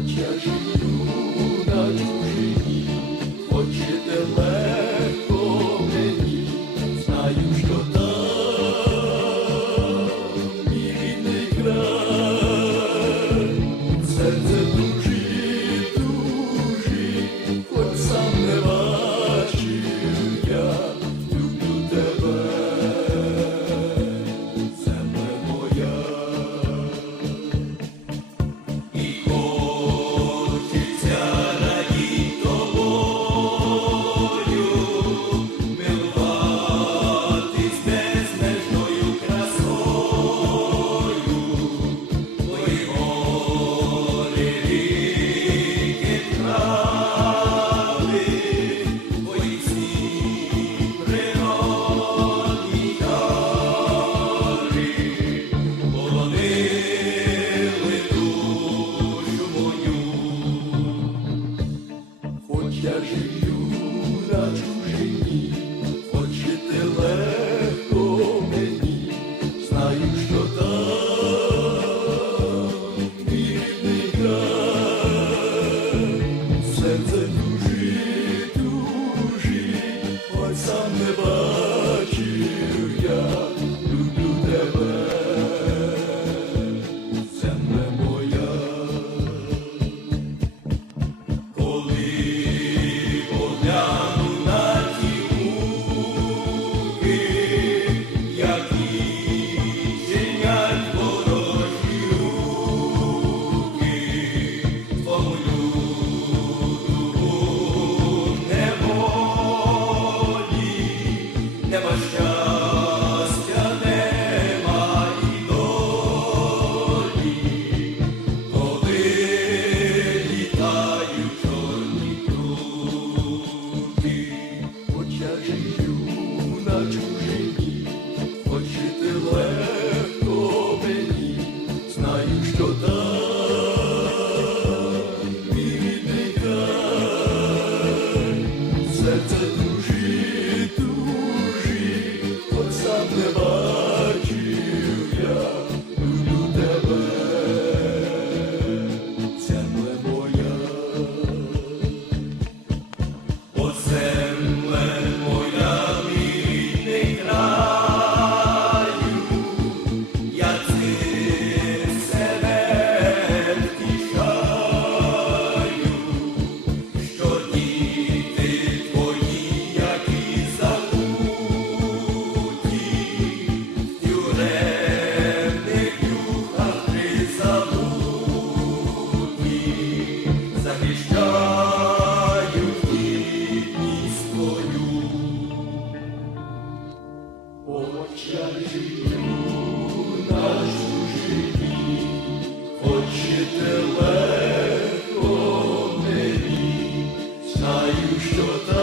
хоч я хоч і мені, знаю, що там мій серце дух. impossible. said знаю, що так.